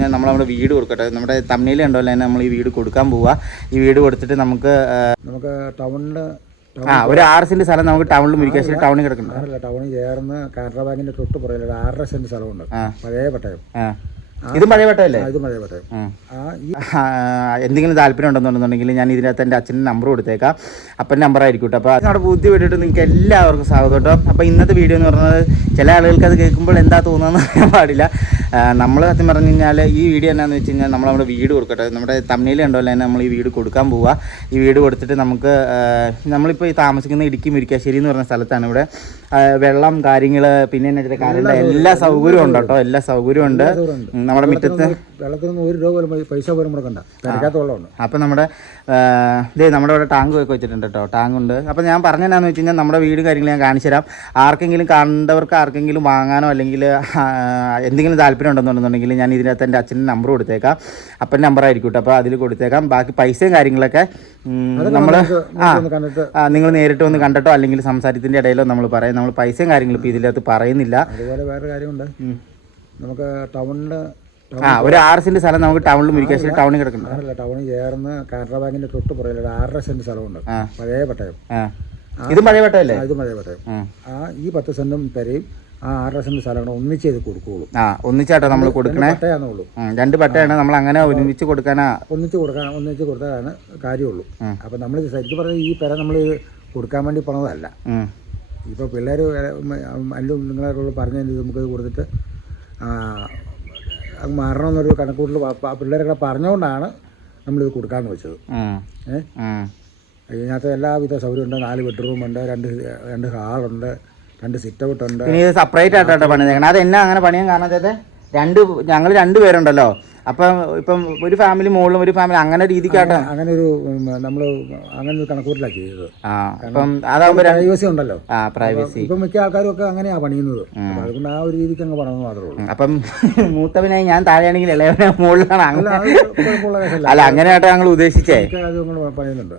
കഴിഞ്ഞാൽ നമ്മൾ നമ്മുടെ വീട് കൊടുക്കട്ടെ. നമ്മുടെ തമിഴിൽ ഉണ്ടല്ലോ തന്നെ നമ്മൾ ഈ വീട് കൊടുക്കാൻ പോവുക ഈ വീട് കൊടുത്തിട്ട് നമുക്ക് നമുക്ക് ടൗണിൽ ആ ഒരു ആറ് സെന്റ് സ്ഥലം നമുക്ക് ടൗണിൽ മുരിക്കാശ്ശേരി ടൗണിൽ കിടക്കുന്നുണ്ട് ടൗണിൽ ചേർന്ന് കാനറ ബാങ്കിന്റെ തൊട്ട് പുറകിൽ ഒരു ആറര സെന്റ് സ്ഥലമുണ്ട്. പഴയ പട്ടയം. ഇതും പഴയ പട്ടയല്ലേ ഇത് പഴയ പട്ടയം. എന്തെങ്കിലും താല്പര്യം ഉണ്ടെന്നുണ്ടെന്നുണ്ടെങ്കിൽ ഞാൻ ഇതിനകത്ത് എന്റെ അച്ഛന്റെ നമ്പർ കൊടുത്തേക്കാം. അപ്പന്റെ നമ്പർ ആയിരിക്കും കേട്ടോ. അപ്പോൾ നമ്മുടെ ബുദ്ധി വിട്ടിട്ട് നിങ്ങൾക്ക് എല്ലാവർക്കും സ്വാഗതം കേട്ടോ. അപ്പോൾ ഇന്നത്തെ വീഡിയോ എന്ന് പറയുന്നത് ചില ആളുകൾക്ക് അത് കേൾക്കുമ്പോൾ എന്താ തോന്നുന്നതെന്ന് അറിയാൻ പാടില്ല. നമ്മൾ സത്യം പറഞ്ഞു കഴിഞ്ഞാൽ ഈ വീഡിയോ എന്നാന്ന് വെച്ച് കഴിഞ്ഞാൽ നമ്മൾ നമ്മുടെ വീട് കൊടുക്കട്ടെ. നമ്മുടെ തമിഴിൽ ഉണ്ടല്ലോ തന്നെ നമ്മൾ ഈ വീട് കൊടുക്കാൻ പോവുക ഈ വീട് കൊടുത്തിട്ട് നമുക്ക് നമ്മളിപ്പോൾ ഈ താമസിക്കുന്ന ഇടുക്കി മുരിക്കാശ്ശേരി എന്ന് പറഞ്ഞ സ്ഥലത്താണ് ഇവിടെ. വെള്ളം കാര്യങ്ങൾ പിന്നെ എന്നാ വെച്ചാൽ കറണ്ട് എല്ലാ സൗകര്യവും ഉണ്ട് കേട്ടോ. എല്ലാ സൗകര്യവും ഉണ്ട് നമ്മുടെ മുറ്റത്ത് വെള്ളത്തിനൊന്നും ഒരു രൂപ പോലും പൈസ പോലും മുടക്കണ്ട പെരക്കാത്ത വെള്ളമുണ്ട് അപ്പം നമ്മുടെ ഇതേ നമ്മുടെ ഇവിടെ ടാങ്ക് ഒക്കെ വെച്ചിട്ടുണ്ട് കേട്ടോ. ടാങ്ക് ഉണ്ട്. അപ്പം ഞാൻ പറഞ്ഞതെന്നാന്ന് വെച്ച് കഴിഞ്ഞാൽ നമ്മുടെ വീട് കാര്യങ്ങൾ ഞാൻ കാണിച്ചു തരാം. ആർക്കെങ്കിലും കണ്ടവർക്ക് ആർക്കെങ്കിലും വാങ്ങാനോ അല്ലെങ്കിൽ എന്തെങ്കിലും താല്പര്യം ഉണ്ടെന്നുണ്ടെന്നുണ്ടെങ്കിൽ ഞാൻ ഇതിനകത്ത് എന്റെ അച്ഛന്റെ നമ്പർ കൊടുത്തേക്കാം. അപ്പൻ നമ്പർ ആയിരിക്കും കേട്ടോ. അപ്പോൾ അതിൽ കൊടുത്തേക്കാം. ബാക്കി പൈസയും കാര്യങ്ങളൊക്കെ നമ്മൾ ആ നിങ്ങൾ നേരിട്ട് വന്ന് കണ്ടിട്ടോ അല്ലെങ്കിൽ സംസാരത്തിന്റെ ഇടയിലോ നമ്മൾ പറയാം. നമ്മൾ പൈസയും കാര്യങ്ങളും ഇപ്പോൾ ഇതിനകത്ത് പറയുന്നില്ല. അതുപോലെ വേറെ കാര്യമുണ്ട്. നമുക്ക് ടൗണിൽ ആ ഒരു ആറ് സെന്റ് സ്ഥലം നമുക്ക് ടൗണിൽ മുരിക്കാശ്ശേരി ടൗണിൽ കിടക്കുന്നുണ്ട് അല്ല ടൗണിൽ ചേർന്ന് കാനറ ബാങ്കിന്റെ തൊട്ട് പുറകിൽ ആറര സെന്റ് സ്ഥലമുണ്ട്. പഴയ പട്ടയം. ഇത് ഇതും പഴയ പട്ടയല്ലേ ഇത് പഴയ പട്ടയം. ആ. ഈ പത്ത് സെന്റും പെരയും ആ ആറ് സെന്റ് സ്ഥലം കൂടെ ഒന്നിച്ച് ചെയ്ത് കൊടുക്കുള്ളൂ. ആ ഒന്നിച്ചാട്ടോ നമ്മൾ കൊടുക്കണേ? പട്ടയാന്നുള്ളൂ. രണ്ട് പട്ടയാണ് നമ്മൾ അങ്ങനെ ഒരുമിച്ച് കൊടുക്കാനാ? ഒന്നിച്ച് കൊടുക്കാൻ ഒന്നിച്ച് കൊടുത്താണ് കാര്യമുള്ളൂ. അപ്പൊ നമ്മൾ ശരിക്കും പറഞ്ഞാൽ ഈ പെര നമ്മൾ കൊടുക്കാൻ വേണ്ടി പോണതല്ല. ഇപ്പൊ പിള്ളേര് പിള്ളേർ അല്ലും നിങ്ങളോട് പറഞ്ഞു നമുക്ക് കൊടുത്തിട്ട് അത് മാറണമെന്നൊരു കണക്കൂട്ടിൽ പിള്ളേരൊക്കെ പറഞ്ഞുകൊണ്ടാണ് നമ്മളിത് കൊടുക്കാമെന്ന് വെച്ചത്. ഏഹ്. ഇതിനകത്ത് എല്ലാവിധ സൗകര്യമുണ്ട്. നാല് ബെഡ്റൂം ഉണ്ട് രണ്ട് രണ്ട് ഹാളുണ്ട്. രണ്ട് സിറ്റ് ഔട്ട് ഉണ്ട് ഇനി ഇത് സെപ്പറേറ്റ് ആയിട്ടാണ് പണിതേക്കണം. അത് എന്നാ അങ്ങനെ പണിയാൻ കാരണം വെച്ചാൽ രണ്ട് ഞങ്ങൾ രണ്ട് പേരുണ്ടല്ലോ. അപ്പം ഇപ്പം ഒരു ഫാമിലി മുകളിലും ഒരു ഫാമിലി അങ്ങനെ രീതിക്കാട്ടോ. അങ്ങനെ ഒരു നമ്മൾ അങ്ങനെ ഒരു കണക്കൂട്ടിലാണ് ചെയ്തത്. ആ അപ്പം അതാകുമ്പോൾ പ്രൈവസി ഉണ്ടല്ലോ. ആ പ്രൈവസി ഇപ്പം മിക്ക ആൾക്കാരും ഒക്കെ അങ്ങനെയാണ് പണിയുന്നത്. അതുകൊണ്ട് ആ ഒരു രീതിക്ക് അങ്ങ് പണമെന്ന് മാത്രമേ ഉള്ളൂ അപ്പം മൂത്തവനായി ഞാൻ താഴെയാണെങ്കിൽ ഇളയവനെ മുകളിലാണ് അല്ല അങ്ങനെ അല്ല ഞങ്ങൾ ഉദ്ദേശിച്ചേ. അപ്പൊ പണിയുന്നുണ്ട്.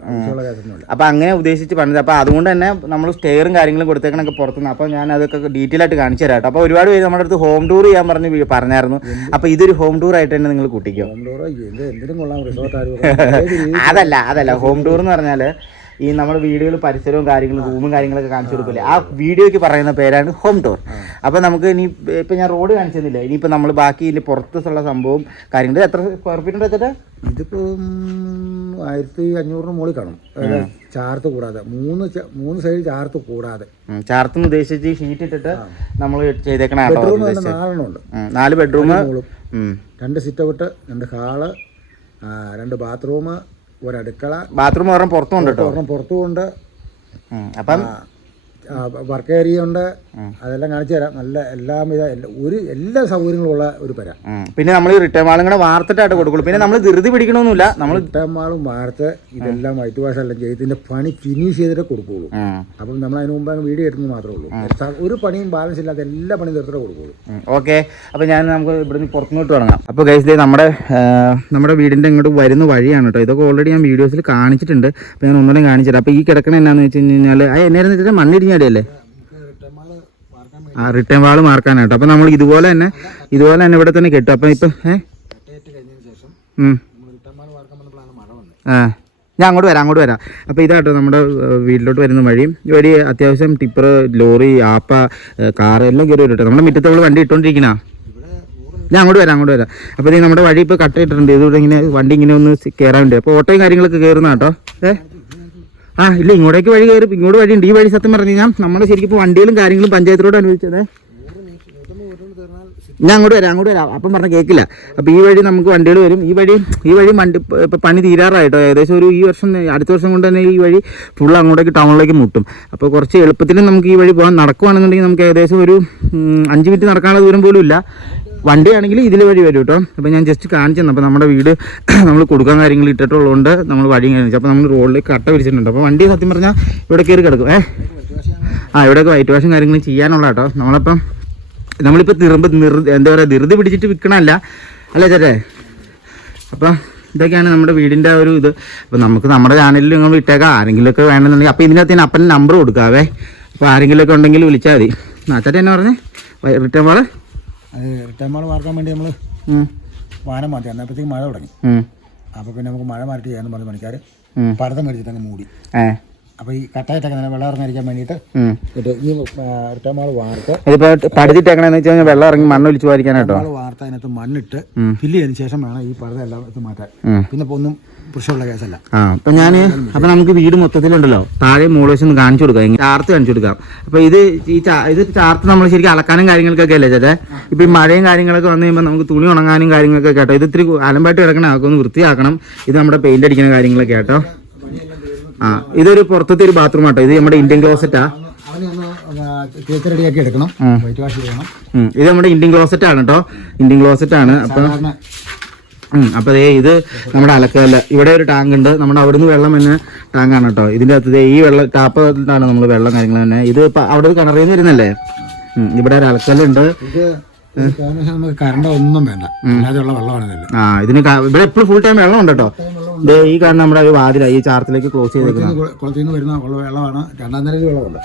അപ്പം അങ്ങനെ ഉദ്ദേശിച്ച് പണിത്. അപ്പൊ അതുകൊണ്ട് തന്നെ നമ്മൾ സ്റ്റെയറും കാര്യങ്ങളും കൊടുത്തേക്കണൊക്കെ പുറത്തുനിന്ന്. അപ്പൊ ഞാൻ അതൊക്കെ ഡീറ്റെയിൽ ആയിട്ട് കാണിച്ചു തരാം കേട്ടോ. അപ്പോൾ ഒരുപാട് പേര് നമ്മുടെ അടുത്ത് ഹോം ടൂർ ചെയ്യാൻ പറഞ്ഞ് പറഞ്ഞായിരുന്നു. അപ്പോൾ ഇതൊരു ഹോം ടൂർ ആയിട്ട് തന്നെ നിങ്ങൾ കൂട്ടിക്കോ. അതല്ല അതല്ല. ഹോം ടൂർ എന്ന് പറഞ്ഞാൽ ഈ നമ്മൾ വീടുകൾ പരിസരവും കാര്യങ്ങളും റൂമും കാര്യങ്ങളൊക്കെ കാണിച്ചു കൊടുക്കില്ലേ ആ വീഡിയോയ്ക്ക് പറയുന്ന പേരാണ് ഹോം ടൂർ അപ്പോൾ നമുക്ക് ഇനി ഇപ്പം ഞാൻ റോഡ് കാണിച്ചു തന്നില്ല ഇനിയിപ്പോൾ നമ്മൾ ബാക്കി ഇതിന്റെ പുറത്തുള്ള സംഭവം കാര്യങ്ങൾ എത്ര സ്ക്വയർ ഫീറ്റ് ഉണ്ട് വെച്ചിട്ട്? ഇതിപ്പോൾ ആയിരത്തി അഞ്ഞൂറിന് മുകളിൽ കാണും. ചാർത്ത് കൂടാതെ. മൂന്ന് മൂന്ന് സൈഡ് ചാർത്ത് കൂടാതെ. ചാർത്തും ഉദ്ദേശിച്ച് ഷീറ്റ് ഇട്ടിട്ട് നമ്മൾ ചെയ്തേക്കണ നാലെണ്ണം ഉണ്ട്. നാല് ബെഡ്റൂം രണ്ട് സിറ്റ് ഔട്ട് രണ്ട് ഹാൾ രണ്ട് ബാത്റൂം ഒരടുക്കള. ബാത്റൂം കേട്ടോ ഒരെണ്ണം പുറത്തുമുണ്ട് അപ്പം വർക്ക് ഏരിയ ഉണ്ട്. അതെല്ലാം കാണിച്ചു തരാം. നല്ല എല്ലാവിധ വിധ ഒരു എല്ലാ സൗകര്യങ്ങളും ഉള്ള ഒരു പര. പിന്നെ നമ്മൾ റിട്ടേൺ വാളും കൂടെ വാർത്തിട്ടായിട്ട് കൊടുക്കുള്ളൂ. പിന്നെ നമ്മൾ ധൃതി പിടിക്കണമെന്നില്ല നമ്മൾ റിട്ടേൺ വാളും വാർത്ത് ഇതെല്ലാം വൈറ്റ് വാഷ് എല്ലാം ചെയ്ത് ഇതിന്റെ പണി ഫിനിഷ് ചെയ്തിട്ട് കൊടുക്കുള്ളൂ അപ്പം നമ്മൾ അതിന് മുമ്പ് അങ്ങ് വീഡിയോ എടുക്കുന്നത് മാത്രമേ ഉള്ളൂ. ഒരു പണിയും ബാലൻസ് ഇല്ലാത്ത എല്ലാ പണിയും തീർത്തിട്ട് കൊടുക്കുള്ളൂ ഓക്കെ അപ്പോൾ ഞാൻ നമുക്ക് ഇവിടുന്ന് പുറത്തുനിട്ട് തുടങ്ങാം. അപ്പോൾ ഗൈസ് ദേ നമ്മുടെ നമ്മുടെ വീടിന്റെ ഇങ്ങോട്ട് വരുന്ന വഴിയാണ് കേട്ടോ. ഇതൊക്കെ ഓൾറെഡി ഞാൻ വീഡിയോസിൽ കാണിച്ചിട്ടുണ്ട്. അപ്പോൾ ഞാൻ ഒന്നുകൂടെ കാണിച്ചിട്ട് അപ്പോൾ ഈ കിടക്കണ എന്നാന്ന് വെച്ച് കഴിഞ്ഞാൽ ആ എന്നായിരുന്നു വെച്ചാൽ മണ്ണിടിഞ്ഞാടിയല്ലേ ആ റിട്ടേൺ വാൾ മാർക്കാനാണ് അപ്പം നമ്മൾ ഇതുപോലെ തന്നെ ഇതുപോലെ തന്നെ ഇവിടെ തന്നെ കെട്ടും. അപ്പോൾ ഇപ്പം ഏ? ഞാൻ അങ്ങോട്ട് വരാം അങ്ങോട്ട് വരാം. അപ്പോൾ ഇതാട്ടോ നമ്മുടെ വീട്ടിലോട്ട് വരുന്ന വഴി വഴി അത്യാവശ്യം ടിപ്പർ ലോറി ആപ്പ കാർ എല്ലാം കയറി വരും നമ്മുടെ മുറ്റത്ത് നമ്മൾ വണ്ടി ഇട്ടുകൊണ്ടിരിക്കണ ഞാൻ അങ്ങോട്ട് വരാം അങ്ങോട്ട് വരാം. അപ്പോൾ ഇത് നമ്മുടെ വഴി ഇപ്പോൾ കട്ട് ഇട്ടിട്ടുണ്ട്. ഇതുകൂടെ ഇങ്ങനെ വണ്ടി ഇങ്ങനെ ഒന്ന് കയറാൻ വേണ്ടി അപ്പോൾ ഓട്ടോയും കാര്യങ്ങളൊക്കെ കയറുന്ന കേട്ടോ ഏ? ആ ഇല്ല ഇങ്ങോട്ടേക്ക് വഴി കയറി ഇങ്ങോട്ട് വഴി ഉണ്ട്. ഈ വഴി സത്യം പറഞ്ഞു കഴിഞ്ഞാൽ നമ്മുടെ ശരിക്കും വണ്ടികളും കാര്യങ്ങളും പഞ്ചായത്തിലോട് അനുവദിച്ചത്. ഞാൻ അങ്ങോട്ട് വരാം അങ്ങോട്ട് വരാം. അപ്പം പറഞ്ഞാൽ കേൾക്കില്ല അപ്പോൾ ഈ വഴി നമുക്ക് വണ്ടികൾ വരും. ഈ വഴി ഈ വഴി വണ്ടി ഇപ്പോൾ പണി തീരാറായിട്ടോ ഏകദേശം ഒരു ഈ വർഷം അടുത്ത വർഷം കൊണ്ട് തന്നെ ഈ വഴി ഫുൾ അങ്ങോട്ടേക്ക് ടൗണിലേക്ക് മുട്ടും. അപ്പോൾ കുറച്ച് എളുപ്പത്തിൽ നമുക്ക് ഈ വഴി പോകാൻ നടക്കുകയാണെന്നുണ്ടെങ്കിൽ നമുക്ക് ഏകദേശം ഒരു അഞ്ച് മിനിറ്റ് നടക്കാനുള്ള ദൂരം പോലും ഇല്ല. വണ്ടിയാണെങ്കിൽ ഇതിൽ വഴി വരും കേട്ടോ അപ്പോൾ ഞാൻ ജസ്റ്റ് കാണിച്ചു തന്നെ. അപ്പോൾ നമ്മുടെ വീട് നമ്മൾ കൊടുക്കാൻ കാര്യങ്ങൾ ഇട്ടിട്ടുള്ളതുകൊണ്ട് നമ്മൾ വഴി കാണിച്ചു അപ്പോൾ നമ്മൾ റോഡിലേക്ക് കട്ട വിരിച്ചിട്ടുണ്ട് അപ്പോൾ വണ്ടി സത്യം പറഞ്ഞാൽ ഇവിടെ കയറി കിടക്കും. ഏ? ആ ഇവിടെയൊക്കെ വൈറ്റ് വാഷും കാര്യങ്ങളും ചെയ്യാനുള്ള കേട്ടോ നമ്മളപ്പം നമ്മളിപ്പോൾ തിറുമ്പ് നിർ എന്താ പറയുക ധൃതി പിടിച്ചിട്ട് വിൽക്കണമല്ല അല്ലേ ചേട്ടേ? അപ്പം ഇതൊക്കെയാണ് നമ്മുടെ വീടിന്റെ ഒരു ഇത്. അപ്പോൾ നമുക്ക് നമ്മുടെ ചാനലിൽ നിങ്ങൾ ഇട്ടേക്കാം. ആരെങ്കിലുമൊക്കെ വേണമെന്നുണ്ടെങ്കിൽ അപ്പോൾ ഇതിനകത്ത് ഞാൻ അപ്പന്റെ നമ്പർ കൊടുക്കാവേ. അപ്പോൾ ആരെങ്കിലുമൊക്കെ ഉണ്ടെങ്കിൽ വിളിച്ചാൽ മതി. ചേട്ടൻ എന്നെ പറഞ്ഞേ? റിട്ടേൺ വാൾ അത് റിട്ടേൺ മാൾ വാർക്കാൻ വേണ്ടി നമ്മൾ വാനം മാറ്റി. അന്നപ്പോഴത്തേക്ക് മഴ തുടങ്ങി. അപ്പോൾ പിന്നെ നമുക്ക് മഴ മാറ്റി ചെയ്യാമെന്ന് പറഞ്ഞ പണിക്കാർ പരതം മേടിച്ചിട്ട് അങ്ങ് മൂടി. അപ്പോൾ ഈ കട്ടായിട്ടൊക്കെ നല്ല വെള്ളം ഇറങ്ങിയിരിക്കാൻ വേണ്ടിയിട്ട് ഉം. റിട്ടേൺ ഈ റിട്ടേമാൾ വാർത്ത് ഇതിപ്പോ പടുത്തിട്ടേക്കണെന്ന് വെച്ച് കഴിഞ്ഞാൽ വെള്ളം ഇറങ്ങി മണ്ണ് ഒലിച്ച് നമ്മൾ വാർത്ത അതിനകത്ത് മണ്ണിട്ട് ഫില്ല് ചെയ്തതിന് ശേഷം വേണം ഈ പടത എല്ലാം ഇത് മാറ്റാൻ. പിന്നെ ഇപ്പോൾ ഒന്നും പ്രശ്നമുള്ള കേസല്ല. ആ അപ്പൊ ഞാൻ അപ്പൊ നമുക്ക് വീട് മൊത്തത്തിലുണ്ടല്ലോ. താഴെ മുകളിൽ ഒന്ന് കാണിച്ചു കൊടുക്കാം. ചാർത്ത് കാണിച്ചു കൊടുക്കാം. അപ്പൊ ഇത് ഈ ഇത് ചാർത്ത് നമ്മൾ ശരിക്കും അലക്കാനും കാര്യങ്ങൾക്കൊക്കെ അല്ലേ ചേട്ടാ? ഇപ്പൊ ഈ മഴയും കാര്യങ്ങളൊക്കെ വന്നു കഴിയുമ്പോൾ നമുക്ക് തുണി ഉണങ്ങാനും കാര്യങ്ങളൊക്കെ കേട്ടോ. ഇത് ഇത്തിരി അലമ്പായിട്ട് കിടക്കണ. ആക്കൊന്ന് വൃത്തിയാക്കണം. ഇത് നമ്മുടെ പെയിന്റ് അടിക്കുന്ന കാര്യങ്ങളൊക്കെ കേട്ടോ. ആ ഇതൊരു പുറത്തത്തെ ഒരു ബാത്റൂം ആട്ടോ. ഇത് നമ്മുടെ ഇന്ത്യൻ ക്ലോസറ്റാ എടുക്കണം. വൈറ്റ് വാഷ് ചെയ്യണം. ഇത് നമ്മുടെ ഇന്ത്യൻ ക്ലോസറ്റ് ആണ് കേട്ടോ ഇന്ത്യൻ ക്ലോസറ്റ് ആണ്. അപ്പൊ സാധാരണ ഉം, അപ്പൊ ദേ ഇത് നമ്മുടെ അലക്കല്ല ഇവിടെ ഒരു ടാങ്ക് ഉണ്ട്. നമ്മുടെ അവിടുന്ന് വെള്ളം തന്നെ ടാങ്കാണ് കേട്ടോ. ഇതിന്റെ അകത്ത് ഈ വെള്ളം ടാപ്പിലാണ് നമ്മൾ വെള്ളം കാര്യങ്ങൾ തന്നെ. ഇത് ഇപ്പൊ അവിടെ കിണറിൽ നിന്ന് വരുന്നല്ലേ? ഇവിടെ ഒരു അലക്കല്ലുണ്ട് കറണ്ട് ഒന്നും വേണ്ട. അല്ലാതെയുള്ള വെള്ളമാണ് ഇതിൽ ആ ഇതിന് ഇവിടെ എപ്പോഴും ഫുൾ ടൈം വെള്ളം ഉണ്ട് കേട്ടോ. ദേ ഈ കാരണം നമ്മുടെ ഒരു വാതില ഈ ചാർത്തിലേക്ക് ക്ലോസ് ചെയ്ത് വരുന്ന വെള്ളമാണ്. രണ്ടാം നിലയിൽ വെള്ളമുണ്ട്.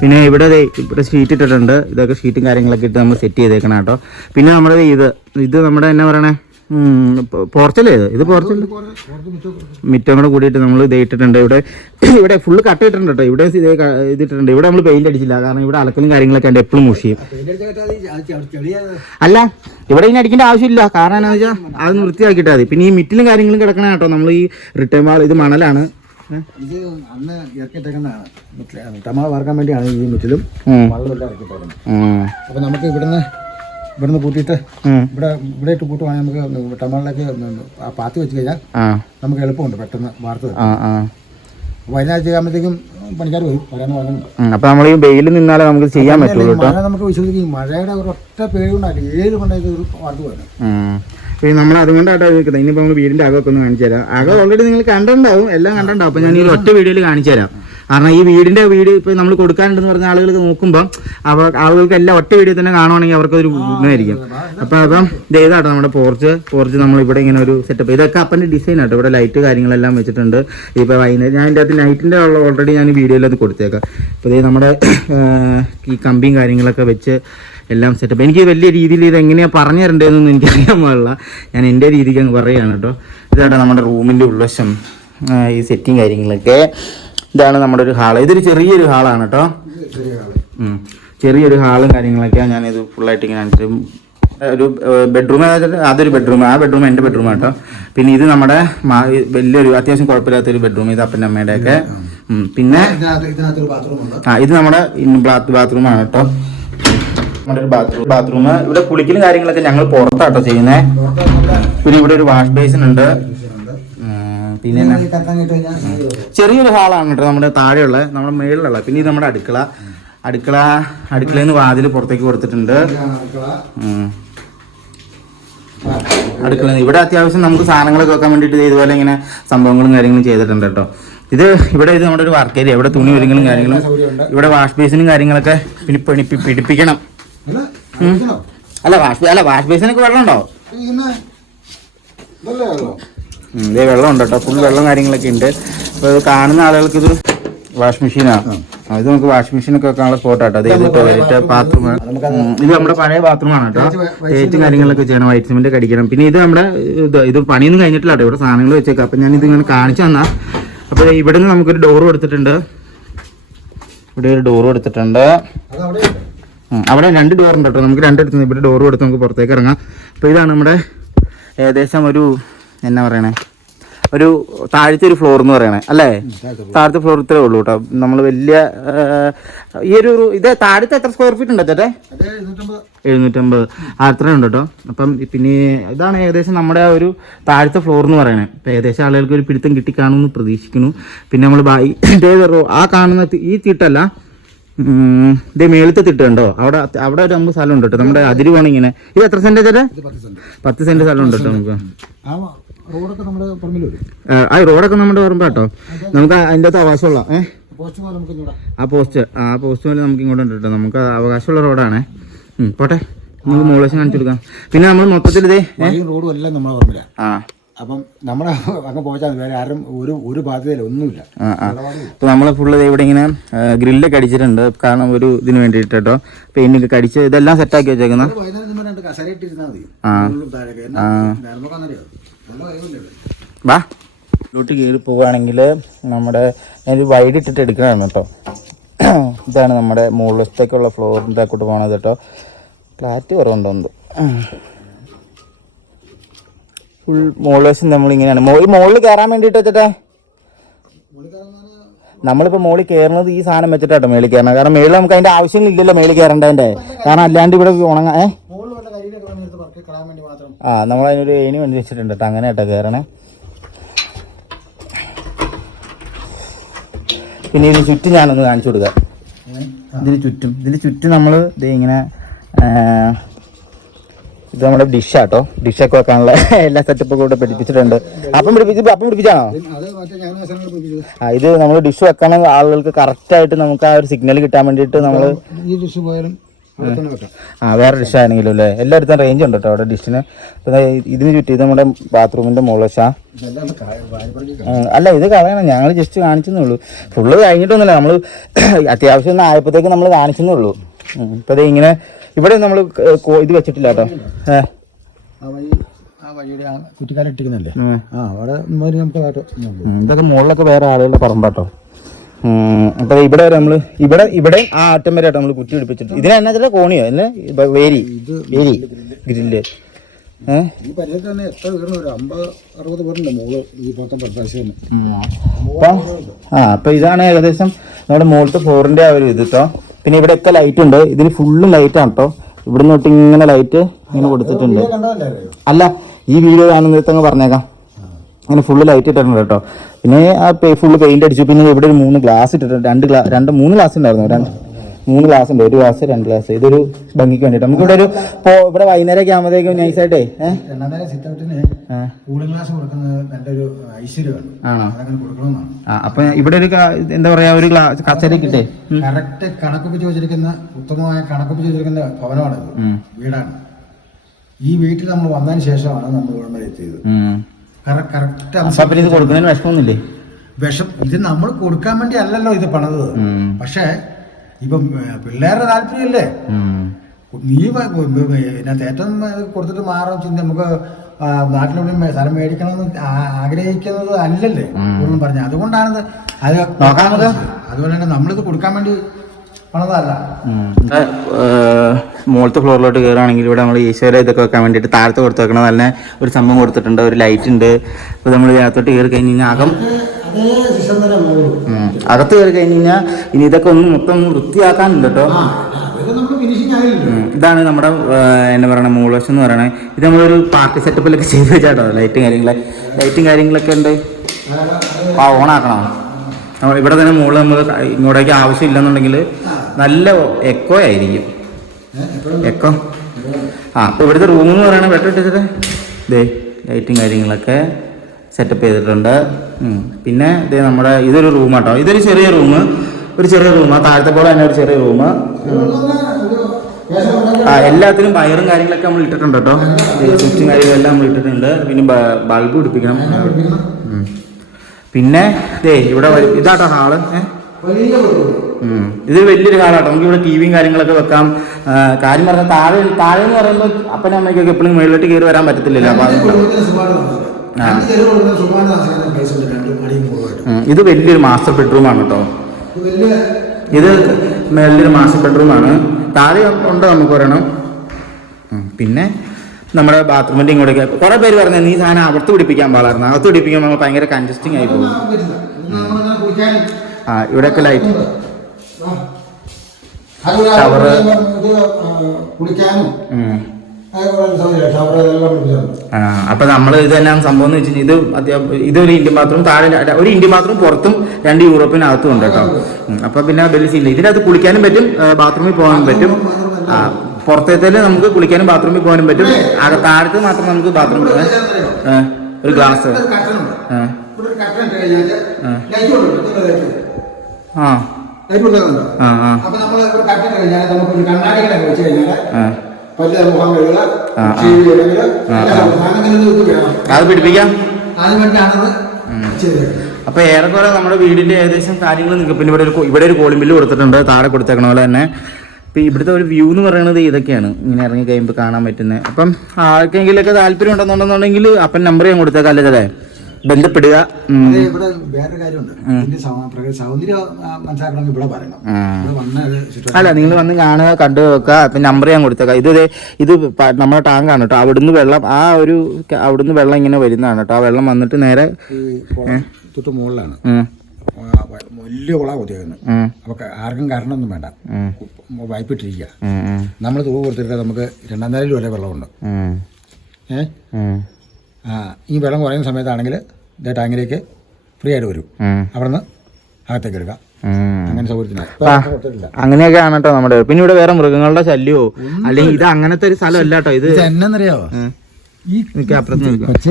പിന്നെ ഇവിടെ ഇവിടെ ഷീറ്റ് ഇട്ടിട്ടുണ്ട്. ഇതൊക്കെ ഷീറ്റും കാര്യങ്ങളൊക്കെ ഇട്ട് നമ്മൾ സെറ്റ് ചെയ്തേക്കണം കേട്ടോ. പിന്നെ നമ്മുടെ ഇത് ഇത് നമ്മുടെ എന്നാ പറയണേ? പോർച്ചല്ലേ ഇത്? ഇത് പോർച്ചല്ല മിറ്റം കൂടെ കൂടിയിട്ട് നമ്മൾ ഇത് ഇട്ടിട്ടുണ്ട്. ഇവിടെ ഇവിടെ ഫുള്ള് കട്ട് ഇട്ടിട്ടുണ്ട് കേട്ടോ ഇവിടെ ഇത് ഇട്ടിട്ടുണ്ട്. ഇതിട്ടിട്ടുണ്ട് ഇവിടെ നമ്മൾ പെയിന്റ് അടിച്ചില്ല. കാരണം ഇവിടെ അലക്കലും കാര്യങ്ങളൊക്കെ ഉണ്ട് എപ്പോഴും മുഷിയും. അല്ല ഇവിടെ ഇനി അടിക്കേണ്ട ആവശ്യമില്ല. കാരണം എന്താ വെച്ചാൽ അത് വൃത്തിയാക്കിയിട്ടാൽ മതി. പിന്നെ ഈ മിറ്റിലും കാര്യങ്ങളും കിടക്കണ കേട്ടോ. നമ്മൾ ഈ റിട്ടേൺ വാൾ ഇത് മണലാണ്? ഇത് അന്ന് ഇറക്കിട്ടേക്കുന്നതാണ് ടമാ വാർക്കാൻ വേണ്ടിയാണ് ഈ മിറ്റിലും. വെള്ളമെല്ലാം ഇറക്കിട്ടേക്കുന്നത് അപ്പൊ നമുക്ക് ഇവിടുന്ന് ഇവിടുന്ന് കൂട്ടിയിട്ട്. ഇവിടെ ഇവിടെ ഇട്ട് കൂട്ടുവാണെങ്കിൽ നമുക്ക് ടമാളിലേക്ക് ആ പാത്തി വെച്ച് കഴിഞ്ഞാൽ നമുക്ക് എളുപ്പമുണ്ട് പെട്ടെന്ന് അപ്പോൾ പണിക്കാർ വരും അപ്പൊ നമ്മൾ ഈ വെയിൽ നിന്നാലേ നമുക്ക് ചെയ്യാൻ പറ്റുള്ളൂ കേട്ടോ. മഴ നമുക്ക് വിശ്വസിക്കും. മഴയുടെ ഒരൊറ്റ പേര് കൊണ്ടല്ല ഏഴ് കൊണ്ടായിട്ട് ഇത് വാർത്ത് പോയത് പിന്നെ നമ്മൾ ഇനിയിപ്പോൾ വീടിന്റെ അകമൊക്കെ ഒന്ന് കാണിച്ചു തരാം. അകം ഓൾറെഡി നിങ്ങൾ കണ്ടിട്ടുണ്ടാവും. എല്ലാം കണ്ടിട്ടുണ്ടാവും. അപ്പൊ ഞാൻ ഈ ഒറ്റ വീഡിയോയിൽ കാണിച്ചു തരാം. കാരണം ഈ വീടിന്റെ വീട് ഇപ്പൊ നമ്മൾ കൊടുക്കാനുണ്ടെന്ന് പറഞ്ഞ ആളുകൾക്ക് നോക്കുമ്പോൾ അവ ആളുകൾക്ക് എല്ലാം ഒറ്റ വീഡിയോ തന്നെ കാണുവാണെങ്കിൽ അവർക്കൊരു ഗുണമായിരിക്കും അപ്പൊ അപ്പം ഇതേതാട്ടോ നമ്മുടെ പോർച്ച് പോർച്ച് നമ്മൾ ഇവിടെ ഇങ്ങനെ ഒരു സെറ്റപ്പ് ഇതൊക്കെ അപ്പന്റെ ഡിസൈൻ ആട്ടോ. ഇവിടെ ലൈറ്റ് കാര്യങ്ങളെല്ലാം വെച്ചിട്ടുണ്ട്. ഇപ്പൊ വൈകുന്നേരം ഞാൻ എന്റെ അത് നൈറ്റിന്റെ ഉള്ള ഓൾറെഡി ഞാൻ വീഡിയോയിൽ അത് കൊടുത്തേക്കാം. ഇപ്പൊ ഇത് നമ്മുടെ ഈ കമ്പിയും കാര്യങ്ങളൊക്കെ വെച്ച് എല്ലാം സെറ്റപ്പ് എനിക്ക് വലിയ രീതിയിൽ ഇത് എങ്ങനെയാ പറഞ്ഞു തരേണ്ടതെന്നൊന്നും എനിക്കറിയാൻ പാടില്ല. ഞാൻ എന്റെ രീതിക്ക് അങ്ങ് പറയുകയാണ് കേട്ടോ. ഇതാട്ടോ നമ്മുടെ റൂമിന്റെ ഉള്ളവശം ഈ സെറ്റിങ് കാര്യങ്ങളൊക്കെ. ഇതാണ് നമ്മുടെ ഒരു ഹാൾ. ഇതൊരു ചെറിയൊരു ഹാളാണ് കേട്ടോ. ചെറിയൊരു ഹാളും കാര്യങ്ങളൊക്കെയാണ് ഞാനിത് ഫുള്ളായിട്ട് ഇങ്ങനെ ഒരു ബെഡ്റൂം അതൊരു ബെഡ്റൂം ആ ബെഡ്റൂം എന്റെ ബെഡ്റൂം കേട്ടോ. പിന്നെ ഇത് നമ്മുടെ വലിയൊരു അത്യാവശ്യം കുഴപ്പമില്ലാത്തൊരു ബെഡ്റൂം ഇത് അപ്പന്റെ അമ്മയുടെ ഒക്കെ. പിന്നെ ആ ഇത് നമ്മുടെ ബാത്റൂമാണ് കേട്ടോ. നമ്മുടെ ഒരു ബാത്റൂം ബാത്റൂം ഇവിടെ കുളിക്കലും കാര്യങ്ങളൊക്കെ ഞങ്ങൾ പുറത്താട്ടോ ചെയ്യുന്നത് പിന്നെ ഇവിടെ ഒരു വാഷ് ബേസിൻ ഉണ്ട്. പിന്നെ ചെറിയൊരു ഹാളാണ് കേട്ടോ നമ്മുടെ താഴെയുള്ള നമ്മുടെ മേളിലുള്ള. പിന്നെ ഇത് നമ്മുടെ അടുക്കള. അടുക്കള അടുക്കളയിൽ നിന്ന് വാതിൽ പുറത്തേക്ക് കൊടുത്തിട്ടുണ്ട്. അടുക്കള. ഇവിടെ അത്യാവശ്യം നമുക്ക് സാധനങ്ങളൊക്കെ വെക്കാൻ വേണ്ടിയിട്ട് ഇതുപോലെ ഇങ്ങനെ സംഭവങ്ങളും കാര്യങ്ങളും ചെയ്തിട്ടുണ്ട് കേട്ടോ. ഇത് ഇവിടെ ഇത് നമ്മുടെ ഒരു വർക്ക് ഏരിയ ഇവിടെ തുണി ഒരുങ്ങലും കാര്യങ്ങളും. ഇവിടെ വാഷ് ബേസിനും കാര്യങ്ങളൊക്കെ പിന്നെ പിടിപ്പി- പിടിപ്പിക്കണം? അല്ല വാഷ് അല്ല വാഷ് ബേസിനൊക്കെ വെള്ളം ഉണ്ടോ ഇതേ വെള്ളം ഉണ്ട് കേട്ടോ ഫുൾ വെള്ളം കാര്യങ്ങളൊക്കെ ഉണ്ട്. അപ്പോൾ ഇത് കാണുന്ന ആളുകൾക്ക് ഇത് വാഷ് മെഷീനാണ് ഇത് നമുക്ക് വാഷിംഗ് മെഷീനൊക്കെ വെക്കാനുള്ള സ്പോട്ട് കേട്ടോ അതായത് ടോയ്ലറ്റ് ബാത്റൂം ഇത് നമ്മുടെ പഴയ ബാത്റൂമാണ് കേട്ടോ തേച്ചും കാര്യങ്ങളൊക്കെ ചെയ്യണം. വൈറ്റ് സിമെന്റ് കടിക്കണം പിന്നെ ഇത് നമ്മുടെ ഇത് പണിയൊന്നും കഴിഞ്ഞിട്ടില്ല കേട്ടോ ഇവിടെ സാധനങ്ങൾ വെച്ചേക്കാം. അപ്പൊ ഞാൻ ഇത് ഇങ്ങനെ കാണിച്ചു തന്നാ. അപ്പൊ ഇവിടെ നിന്ന് നമുക്കൊരു ഡോർ കൊടുത്തിട്ടുണ്ട്. ഇവിടെ ഒരു ഡോർ കൊടുത്തിട്ടുണ്ട്. അവിടെ രണ്ട് ഡോർ ഉണ്ട് കേട്ടോ നമുക്ക് രണ്ടിടത്ത് ഇവിടെ ഡോർ കൊടുത്ത് നമുക്ക് പുറത്തേക്ക് ഇറങ്ങാം. അപ്പൊ ഇതാണ് നമ്മുടെ ഏകദേശം ഒരു എന്നാ പറയണേ? ഒരു താഴത്തെ ഒരു ഫ്ലോർ എന്ന് പറയണേ അല്ലേ? താഴത്തെ ഫ്ലോർ ഇത്രേ ഉള്ളൂ കേട്ടോ നമ്മൾ വലിയ ഈ ഒരു ഇത് താഴത്തെ എത്ര സ്ക്വയർ ഫീറ്റ് ഉണ്ട് അതെ എഴുന്നൂറ്റമ്പത്. ആ അത്രയും ഉണ്ട് കേട്ടോ അപ്പം പിന്നെ ഇതാണ് ഏകദേശം നമ്മുടെ ആ ഒരു താഴത്തെ ഫ്ലോർ എന്ന് പറയണത് ഇപ്പം ഏകദേശം ആളുകൾക്ക് ഒരു പിടുത്തം കിട്ടിക്കാണുമെന്ന് പ്രതീക്ഷിക്കുന്നു. പിന്നെ നമ്മൾ ആ കാണുന്ന ഈ തിട്ടല്ല ഇത് മേളത്തെ തിട്ടുണ്ടോ അവിടെ അവിടെ ഒരു നമുക്ക് സ്ഥലം ഉണ്ട് കേട്ടോ നമ്മുടെ അതിരുവാണ് ഇങ്ങനെ. ഇത് എത്ര സെന്റ് ചേട്ടാ പത്ത് സെന്റ് സ്ഥലം ഉണ്ട് കേട്ടോ നമുക്ക്. റോഡൊക്കെ നമ്മുടെ പറമ്പിൽ വരും. ആ, റോഡൊക്കെ നമ്മുടെ പറമ്പ് കേട്ടോ നമുക്ക് അതിന്റെ അകത്ത് അവകാശമുള്ള ഏഹ് ആ പോസ്റ്റ് ആ പോസ്റ്റ് പോലെ നമുക്ക് ഇങ്ങോട്ട് ഉണ്ട് കേട്ടോ. നമുക്ക് അവകാശമുള്ള റോഡാണേ. പോട്ടെ. നമുക്ക് മോളേഷൻ കാണിച്ചു കൊടുക്കാം. പിന്നെ നമ്മൾ മൊത്തത്തിൽ ഇതേ റോഡും എല്ലാം നമ്മുടെ പറമ്പില്ല ആ. അപ്പം നമ്മുടെ അങ്ങ് പോയാൽ വേറെ ആരും ഒരു ഒരു ബാധ്യതയില്ല ഒന്നുമില്ല. അപ്പോൾ നമ്മൾ ഫുള്ള് ഇവിടെ ഇങ്ങനെ ഗ്രില്ലൊക്കെ അടിച്ചിട്ടുണ്ട്. കാരണം ഒരു ഇതിന് വേണ്ടിയിട്ട് കേട്ടോ പെയിന്റൊക്കെ അടിച്ച് ഇതെല്ലാം സെറ്റാക്കി വെച്ചേക്കുന്ന. വാ. വീട്ടിൽ കയറി പോവുകയാണെങ്കിൽ നമ്മുടെ ഞാനൊരു വൈഡ് ഇട്ടിട്ട് എടുക്കണമായിരുന്നു കേട്ടോ. ഇതാണ് നമ്മുടെ മുകളിലത്തേക്കുള്ള ഫ്ലോറിന്റെ കൂട്ട് പോകണത് കേട്ടോ. ഫ്ലാറ്റ് കുറവുണ്ടോന്ന് ഫുൾ മോളേഴ്സും നമ്മൾ നമ്മളിങ്ങനെയാണ് മുകളിൽ മുകളിൽ കയറാൻ വേണ്ടിയിട്ട് വെച്ചിട്ടേ? നമ്മളിപ്പോൾ മുകളിൽ കയറുന്നത് ഈ സാധനം വെച്ചിട്ടാട്ടോ മേളിൽ കയറണം കാരണം മേളിൽ നമുക്ക് അതിന്റെ ആവശ്യമില്ലല്ലോ മേളിൽ കയറേണ്ടതിന്റെ കാരണം അല്ലാണ്ട് ഇവിടെ ഉണങ്ങാ ഏ? ആ നമ്മൾ അതിനൊരു എനി വേണ്ടി വെച്ചിട്ടുണ്ട് കേട്ടോ അങ്ങനെ കേട്ടോ കയറണേ പിന്നെ ഇതിന് ചുറ്റും ഞാനൊന്ന് കാണിച്ചു കൊടുക്കാം. ഇതിന് ചുറ്റും. ഇതിന് ചുറ്റും നമ്മൾ ഇത് ഇങ്ങനെ ഇത് നമ്മുടെ ഡിഷാട്ടോ ഡിഷൊക്കെ വെക്കാനുള്ള എല്ലാ സെറ്റപ്പൊക്കെ കൂടെ പിടിപ്പിച്ചിട്ടുണ്ട്. അപ്പം പിടിപ്പിച്ച് അപ്പം പിടിപ്പിച്ചാണോ? ആ ഇത് നമ്മൾ ഡിഷ് വെക്കണ ആളുകൾക്ക് കറക്റ്റായിട്ട് നമുക്ക് ആ ഒരു സിഗ്നൽ കിട്ടാൻ വേണ്ടിയിട്ട് നമ്മൾ ഈ ഡിഷ് പോയാലും ആ വേറെ ഡിഷ് ആണെങ്കിലും അല്ലേ? എല്ലായിടത്തും റേഞ്ച് ഉണ്ട് കേട്ടോ അവിടെ ഡിഷിന്. ഇതിന് ചുറ്റി ഇത് നമ്മുടെ ബാത്റൂമിന്റെ ഉം, അല്ല ഇത് കളയണം. ഞങ്ങൾ ജസ്റ്റ് കാണിച്ചെന്നേ ഉള്ളൂ. ഫുള്ള് കഴിഞ്ഞിട്ടൊന്നുമില്ല. നമ്മൾ അത്യാവശ്യം ഒന്ന് ആയപ്പോഴത്തേക്ക് നമ്മൾ കാണിച്ചെന്നേ ഉള്ളൂ. ഇപ്പൊ ഇങ്ങനെ ഇവിടെ നമ്മൾ ഇത് വെച്ചിട്ടില്ല കാട്ടോ. ഇതൊക്കെ മുകളിലൊക്കെ വേറെ ആളുകളുടെ പറമ്പാട്ടോ ഉം, അപ്പൊ വരെ ഇവിടെ നമ്മൾ ഇവിടെ ഇവിടെ ആ അറ്റം വരെ നമ്മൾ കുറ്റി പിടിപ്പിച്ചിട്ട് ഇതിനെ എന്നാ വെച്ചാൽ കോണിയോ? അല്ലേ? വേരി. വേരി. ഗ്രില്ല് ഈ പരിസരത്ത് തന്നെ എത്ര വീടുണ്ട് ഒരു അമ്പത് അറുപത് പേരുണ്ട് മോൾ ഈ മൊത്തം പ്രദേശം അപ്പം ആ അപ്പൊ ഇതാണ് ഏകദേശം നമ്മുടെ മുകളിലത്തെ ഫ്ലോറിന്റെ ആ ഒരു ഇത് കേട്ടോ പിന്നെ ഇവിടെ ഒക്കെ ലൈറ്റ് ഉണ്ട് ഇതിൽ ലൈറ്റ് ആണ് കേട്ടോ ഇവിടെ നിന്ന് തൊട്ട് ഇങ്ങനെ ലൈറ്റ് ഇങ്ങനെ കൊടുത്തിട്ടുണ്ട്. അല്ല ഈ വീഡിയോ കാണുന്ന പറഞ്ഞേക്കാം. അങ്ങനെ ഫുള്ള് ലൈറ്റ് ഇട്ടിട്ടുണ്ട് കേട്ടോ പിന്നെ ആ ഫുള്ള് പെയിന്റ് അടിച്ചു. പിന്നെ ഇവിടെ ഒരു മൂന്ന് ഗ്ലാസ് ഇട്ടിട്ടുണ്ട് രണ്ട് ഗ്ലാസ് രണ്ട് മൂന്ന് ഗ്ലാസ് ഉണ്ടായിരുന്നു. രണ്ട് മൂന്ന് ഗ്ലാസ് ഉണ്ട്. ഒരു ഗ്ലാസ് രണ്ട് ഗ്ലാസ് ഇതൊരു ഭംഗിക്ക് വേണ്ടിയിട്ട് നമുക്ക് ഇവിടെ ഒരു ഇപ്പോ ഇവിടെ വൈകുന്നേരമൊക്കെ ആകുമ്പോഴത്തേക്കും നൈസ് ആയിട്ടേ. ആ. അപ്പൊ ഇവിടെ ഒരു എന്താ പറയാ ഒരു ഗ്ലാസ് കച്ചേരി കിട്ടേ കറക്റ്റ് കണക്കൊപ്പിച്ച് വെച്ചിരിക്കുന്ന ഉത്തമമായ കണക്കൊപ്പിച്ച് വെച്ചിരിക്കുന്ന ഭവനമാണ് വീടാണ്. ഈ വീട്ടിൽ നമ്മൾ വന്നതിന് ശേഷമാണ് നമ്മൾ ഗവൺമെന്റ് എത്തിയത്. കറക്റ്റ് കൊടുക്കുന്നതിന് വിഷം ഇത് നമ്മൾ കൊടുക്കാൻ വേണ്ടി അല്ലല്ലോ ഇത് പണത് പക്ഷെ ഇപ്പം പിള്ളേരുടെ താല്പര്യമല്ലേ. നീ പിന്നെ തേറ്റം കൊടുത്തിട്ട് മാറും ചിന്ത നമുക്ക് ആ, നാട്ടിലെവിടെയും സ്ഥലം മേടിക്കണമെന്ന് ആഗ്രഹിക്കുന്നത് അല്ലല്ലേ? ഒന്നും പറഞ്ഞ. അതുകൊണ്ടാണ് അത് അതുപോലെ തന്നെ നമ്മളിത് കൊടുക്കാൻ വേണ്ടി ഏർ, ഫ്ലോറിലോട്ട് കയറുകയാണെങ്കിൽ ഇവിടെ നമ്മൾ ഈശ്വര ഇതൊക്കെ വെക്കാൻ വേണ്ടിയിട്ട് താഴത്ത് കൊടുത്ത് വെക്കണം. നല്ല ഒരു സംഭവം കൊടുത്തിട്ടുണ്ട്. ഒരു ലൈറ്റ് ഉണ്ട്. അപ്പോൾ നമ്മൾ ഇതിനകത്തോട്ട് കയറി കഴിഞ്ഞ് കഴിഞ്ഞാൽ അകം. അകത്ത് കയറി കഴിഞ്ഞ് കഴിഞ്ഞാൽ ഇനി ഇതൊക്കെ ഒന്ന് മൊത്തം ഒന്ന് വൃത്തിയാക്കാനുണ്ട് കേട്ടോ. ഇതാണ് നമ്മുടെ എന്താ പറയുക മൂളവശം എന്ന് പറയണേ. ഇത് നമ്മളൊരു പാർട്ടി സെറ്റപ്പിലൊക്കെ ചെയ്ത് വെച്ചാട്ടോ. ലൈറ്റും കാര്യങ്ങളെ. ലൈറ്റും കാര്യങ്ങളൊക്കെ ഉണ്ട്. ആ ഓണാക്കണം? ഇവിടെ തന്നെ മുകളിൽ നമ്മൾ ഇങ്ങോട്ടേക്ക് ആവശ്യമില്ലെന്നുണ്ടെങ്കിൽ നല്ല എക്കോ ആയിരിക്കും. എക്കോ ആ അപ്പോൾ ഇവിടുത്തെ റൂം എന്ന് പറയുന്നത് വെട്ടം ഇട്ടിട്ട് ദേ ലൈറ്റും കാര്യങ്ങളൊക്കെ സെറ്റപ്പ് ചെയ്തിട്ടുണ്ട്. പിന്നെ ഇതേ നമ്മുടെ ഇതൊരു റൂം ആട്ടോ. ഇതൊരു ചെറിയ റൂം ഒരു ചെറിയ റൂം ആ താഴത്തെ പോലെ തന്നെ ഒരു ചെറിയ റൂം ആ എല്ലാത്തിനും വയറും കാര്യങ്ങളൊക്കെ നമ്മൾ ഇട്ടിട്ടുണ്ട് കേട്ടോ. സ്വിച്ചും കാര്യങ്ങളെല്ലാം നമ്മൾ ഇട്ടിട്ടുണ്ട്. പിന്നെ ബൾബ് പിടിപ്പിക്കണം. പിന്നെ ദേ ഇവിടെ ഇതാട്ടോ ഹാൾ. ഇത് വലിയൊരു കാലാട്ടോ നമുക്ക് ഇവിടെ ടി വിയും കാര്യങ്ങളൊക്കെ വെക്കാം. കാര്യം പറഞ്ഞാൽ താഴെ താഴെ എന്ന് പറയുമ്പോൾ അപ്പനും അമ്മയ്ക്കൊക്കെ എപ്പോഴും മുകളിലോട്ട് കയറി വരാൻ പറ്റത്തില്ലല്ലോ. അപ്പൊ ഇത് വലിയൊരു മാസ്റ്റർ ബെഡ്റൂമാണ് കേട്ടോ ഇത് വലിയൊരു മാസ്റ്റർ ബെഡ്റൂമാണ് താഴെ ഉണ്ട് നമുക്ക് പറയണം പിന്നെ നമ്മുടെ ബാത്റൂമിന്റെ ഇങ്ങോട്ടേക്ക് കുറേ പേര് പറഞ്ഞു നീ സാധനം അകത്ത് പിടിപ്പിക്കാൻ പാടായിരുന്നു അകത്ത് പിടിപ്പിക്കുമ്പോൾ നമ്മൾ ഭയങ്കര കൺജസ്റ്റിംഗ് ആയി പോകും. ആ ഇവിടെയൊക്കെ ലൈറ്റ് ആ, അപ്പൊ നമ്മൾ ഇത് തന്നെ സംഭവം എന്ന് വെച്ച് കഴിഞ്ഞാൽ ഇത് അത്യാവശ്യം ഇതൊരു ഇന്ത്യൻ ബാത്റൂം താഴെ ഒരു ഇന്ത്യൻ ബാത്റൂം പുറത്തും രണ്ട് യൂറോപ്യൻ യൂറോപ്പിനകത്തും ഉണ്ട് കേട്ടോ. അപ്പൊ പിന്നെ വലിയ സീനില്ല ഇതിനകത്ത് കുളിക്കാനും പറ്റും ബാത്റൂമിൽ പോകാനും പറ്റും. പുറത്തേത്തേൽ നമുക്ക് കുളിക്കാനും ബാത്റൂമിൽ പോകാനും പറ്റും. താഴത്ത് മാത്രം നമുക്ക് ബാത്റൂം ഒരു ഗ്ലാസ്. ഒരു ആ. അപ്പൊ നമ്മൾ കഴിഞ്ഞാൽ നമുക്ക് കണ്ണാടികളൊക്കെ വെച്ച് കഴിഞ്ഞാൽ പല്ല് മുഖം കഴുകുക വേണം. അത് പിടിപ്പിക്കാം. അതിന് വേണ്ടിയാണത് ചെയ്തത്. ഏറെക്കുറെ നമ്മുടെ വീടിന്റെ ഏകദേശം കാര്യങ്ങൾ നിങ്ങൾക്ക് പിന്നെ ഇവിടെ ഒരു ഇവിടെ ഒരു കോളിംഗ് ബില്ല് കൊടുത്തിട്ടുണ്ട്. താഴെ കൊടുത്തേക്കണ പോലെ തന്നെ. ഇപ്പം ഇവിടുത്തെ ഒരു വ്യൂ എന്ന് പറയുന്നത് ഇതൊക്കെയാണ്. ഇങ്ങനെ ഇറങ്ങി കഴിയുമ്പോൾ കാണാൻ പറ്റുന്നത് അപ്പം ആർക്കെങ്കിലൊക്കെ താല്പര്യം ഉണ്ടെന്നുണ്ടെന്നുണ്ടെങ്കിൽ അപ്പം നമ്പർ ഞാൻ കൊടുത്തേക്കാം അല്ലേ അതെ ബന്ധപ്പെടുക ഇവിടെ വേറൊരു കാര്യമുണ്ട്. ഇതിന്റെ സൗന്ദര്യം മനസ്സിലാക്കണമെങ്കിൽ ഇവിടെ പറയണം. അല്ല നിങ്ങൾ വന്ന് കാണുക കണ്ടു വെക്കുക അപ്പം നമ്പർ ഞാൻ കൊടുത്തേക്കാം. ഇത് ഇത് നമ്മുടെ ടാങ്കാണ് കേട്ടോ. അവിടുന്ന് വെള്ളം ആ ഒരു അവിടുന്ന് വെള്ളം ഇങ്ങനെ വരുന്നതാണ് കേട്ടോ. ആ വെള്ളം വന്നിട്ട് നേരെ തൊട്ട് മുകളിലാണ്. വലിയ കുള കൊത്തിയേക്കുന്നത് അപ്പൊ ആർക്കും കാരണമൊന്നും വേണ്ട. വായ്പിട്ടിരിക്ക. വായ്പിട്ടിരിക്കുക നമ്മൾ തുക കൊടുത്തിട്ട് നമുക്ക് രണ്ടാം വരെ വെള്ളമുണ്ട്. ഏ? ആ ഈ വെള്ളം കുറയുന്ന സമയത്താണെങ്കിൽ ഇതേ ടാങ്കിലേക്ക് ഫ്രീ ആയിട്ട് വരും. അവിടുന്ന് അവിടെ നിന്ന് അകത്തേക്ക് എടുക്കാം അങ്ങനെയൊക്കെ അങ്ങനെയൊക്കെയാണ് കേട്ടോ നമ്മുടെ. പിന്നെ ഇവിടെ വേറെ മൃഗങ്ങളുടെ ശല്യമോ അല്ലെങ്കിൽ ഇത് അങ്ങനത്തെ ഒരു സ്ഥലം അല്ല കേട്ടോ. ഇത് എന്നറിയോ എന്നറിയാവോ ഈ കൊച്ചി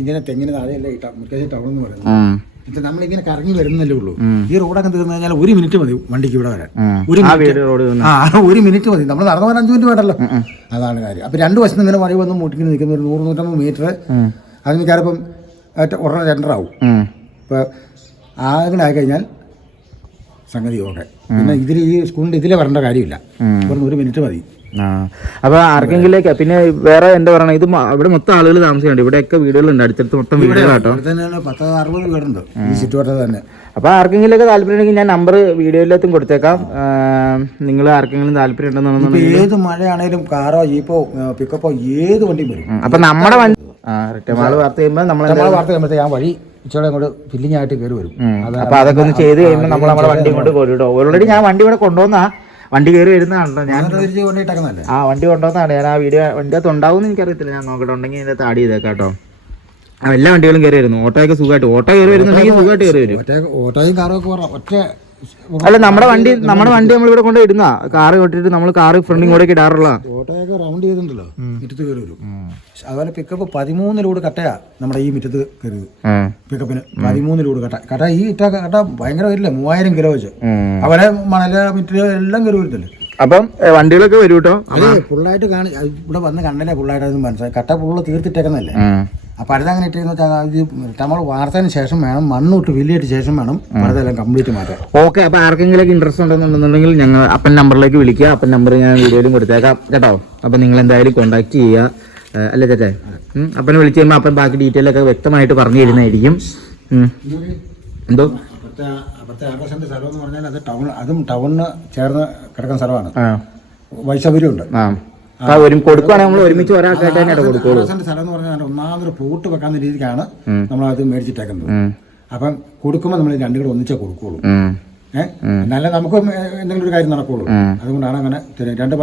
ഇങ്ങനെ തെങ്ങിന് താഴെയല്ലേ ഈ മുരിക്കാശ്ശേരി ടൗൺ എന്ന് പറയുന്നത് ഇത് നമ്മളിങ്ങനെ കറങ്ങി വരുന്നല്ലേ ഉള്ളൂ. ഈ റോഡൊക്കെ തീർന്നു കഴിഞ്ഞാൽ ഒരു മിനിറ്റ് മതി വണ്ടിക്ക് ഇവിടെ വരാൻ. ഒരു മിനിറ്റ്. ആ ഒരു മിനിറ്റ് മതി. നമ്മൾ നടന്നു പോകാൻ അഞ്ച് മിനിറ്റ് വേണ്ടല്ലോ. അതാണ് കാര്യം. അപ്പൊ രണ്ട് വശത്ത് ഇങ്ങനെ മഴ വന്ന് മുട്ടിങ്ങനെ നിൽക്കുന്ന ഒരു നൂറ് നൂറ്റമ്പത് മീറ്റർ. അത് മിക്കവാറും ഇപ്പം ഉടനെ രണ്ടറാവും ആവും. ആകെ കഴിഞ്ഞാൽ സംഗതി ഓക്കെ. പിന്നെ ഇതിൽ ഈ സ്കൂളിന്റെ ഇതിലെ വരേണ്ട കാര്യമില്ല. ഒരു മിനിറ്റ് മതി. അപ്പൊ ആർക്കെങ്കിലേക്ക് പിന്നെ വേറെ എന്താ പറയണ ഇത് ഇവിടെ മൊത്തം ആളുകൾ താമസിക്കുന്നുണ്ട്. ഇവിടെയൊക്കെ വീടുകളുണ്ട് അടുത്തടുത്ത് മൊത്തം വീടുകളാട്ടോ ഇവിടെ തന്നെ പത്ത് അറുപത് വീടുണ്ട്. ഈ ചുറ്റുവട്ടത്ത് തന്നെ. അപ്പൊ ആർക്കെങ്കിലൊക്കെ താല്പര്യം ഉണ്ടെങ്കിൽ ഞാൻ നമ്പർ വീഡിയോയിലെത്തും കൊടുത്തേക്കാം. നിങ്ങൾ ആർക്കെങ്കിലും താല്പര്യം ഉണ്ടെന്നു ഏത് മഴയാണേലും കാറോ ജീപ്പോ പിക്കപ്പോ ഏത് വണ്ടി വരും. അപ്പൊ നമ്മുടെ വണ്ടി റിട്ടേമാൾ വാർത്ത ചെയ്യുമ്പോൾ നമ്മൾ നമ്മളെ വാർത്ത ആ വഴി ഇച്ചിരി അങ്ങോട്ട് ഫില്ലിംഗ് ആയിട്ട് കയറി വരും. അപ്പൊ അതൊക്കെ ഒന്ന് ചെയ്ത് കഴിയുമ്പോൾ നമ്മൾ നമ്മുടെ വണ്ടി കൊണ്ട് പോലും ഓൾറെഡി ഞാൻ വണ്ടി ഇവിടെ കൊണ്ടുവന്നാ വണ്ടി കയറി വരുന്നതാണല്ലോ ഞാൻ. ആ വണ്ടി കൊണ്ടുവന്നാണ് ഞാൻ ആ വീഡിയോ വണ്ടി അകത്ത് ഉണ്ടാവും എനിക്കറിയത്തില്ല. ഞാൻ നോക്കട്ടെ. ഉണ്ടെങ്കിൽ ഇതിന്റെ താടി ചെയ്തേക്കാം കേട്ടോ ആ എല്ലാ വണ്ടികളും കയറി വരുന്നു. ഓട്ടോയൊക്കെ സുഖമായിട്ട് ഓട്ടോ കയറി വരുന്നുണ്ടെങ്കിൽ സുഖമായിട്ട് കയറി വരും. ഓട്ടോയും കാറും ഒക്കെ ഒറ്റ അല്ല നമ്മുടെ വണ്ടി നമ്മുടെ വണ്ടി നമ്മൾ ഇവിടെ കൊണ്ട് ഇടുന്ന. കാറ് കൊട്ടിട്ട് നമ്മൾ കാറ് ഫ്രണ്ടിൽ കൂടെ ഇടാറുള്ള ഓട്ടോയൊക്കെ റൗണ്ട് ചെയ്തിട്ടുണ്ടല്ലോ. മുറ്റത്ത് കയറി വരും. അതുപോലെ പിക്കപ്പ് പതിമൂന്ന് ലോഡ് കട്ടയാ. നമ്മുടെ ഈ മുറ്റത്ത് കയറിയത്. പിക്കപ്പിന് പതിമൂന്ന് ലോഡ് കട്ട. കട്ട ഈ ഇട്ട കട്ട ഭയങ്കര വരില്ല? മൂവായിരം കിലോ വെച്ച്. അവരെ മണൽ മിറ്റ് എല്ലാം കയറി വരുത്തില്ലേ? അപ്പം വണ്ടികളൊക്കെ വരും കേട്ടോ പുള്ളായിട്ട് ഫുള്ളായിട്ട് കാണി ഇവിടെ വന്ന് കണ്ടല്ലേ ഫുള്ളായിട്ട് അത് മനസ്സിലായി. കട്ട ഫുള്ള് തീർത്തിട്ടേക്കുന്നല്ലേ അപ്പോൾ അടുത്തങ്ങനെ ഇട്ടിരുന്ന ഇത് നമ്മൾ വാർത്തതിന് ശേഷം വേണം മണ്ണോട്ട് വില്ലിയിട്ട് ശേഷം വേണം അടുത്തെല്ലാം കംപ്ലീറ്റ് മാറ്റാം ഓക്കെ അപ്പൊ ആർക്കെങ്കിലും ഇൻട്രസ്റ്റ് ഉണ്ടെന്നുണ്ടെന്നുണ്ടെങ്കിൽ ഞങ്ങൾ അപ്പൻ നമ്പറിലേക്ക് വിളിക്കുക. അപ്പൻ നമ്പർ ഞാൻ വീഡിയോയിലും കൊടുത്തേക്കാം. കേട്ടോ? അപ്പൊ നിങ്ങൾ എന്തായാലും കോൺടാക്ട് ചെയ്യുക അല്ലേ ചേച്ചേ? അപ്പനെ വിളിച്ച് കഴിയുമ്പോൾ അപ്പൻ ബാക്കി ഡീറ്റെയിൽ ഒക്കെ വ്യക്തമായിട്ട് പറഞ്ഞു തരുന്നതായിരിക്കും. എന്തോ? അപ്പുറത്തെ അപ്പുറത്തെ ആകാശന്റെ സ്ഥലം എന്ന് പറഞ്ഞാൽ അത് ടൗൺ അതും ടൗണിന് ചേർന്ന് കിടക്കുന്ന സ്ഥലമാണ്. ആ. കൊടുക്കുവാണെങ്കിൽ നമ്മൾ ഒരുമിച്ച് ഒരാൾക്കായിട്ട് തന്നെ കേട്ടോ കൊടുക്കുള്ളൂ. സ്ഥലം എന്ന് പറഞ്ഞാൽ ഒന്നാമതൊരു പൂട്ട് വെക്കാവുന്ന രീതിക്കാണ് നമ്മളത് മേടിച്ചിട്ടേക്കുന്നത്. ഉം. അപ്പം കൊടുക്കുമ്പോൾ നമ്മൾ രണ്ടും കൂടെ ഒന്നിച്ചേ കൊടുക്കുള്ളൂ. നല്ല ഏഹ് എന്നാലേ നമുക്ക് എന്തെങ്കിലും ഒരു കാര്യം നടക്കുള്ളൂ. അതുകൊണ്ടാണ് അങ്ങനെ. രണ്ട്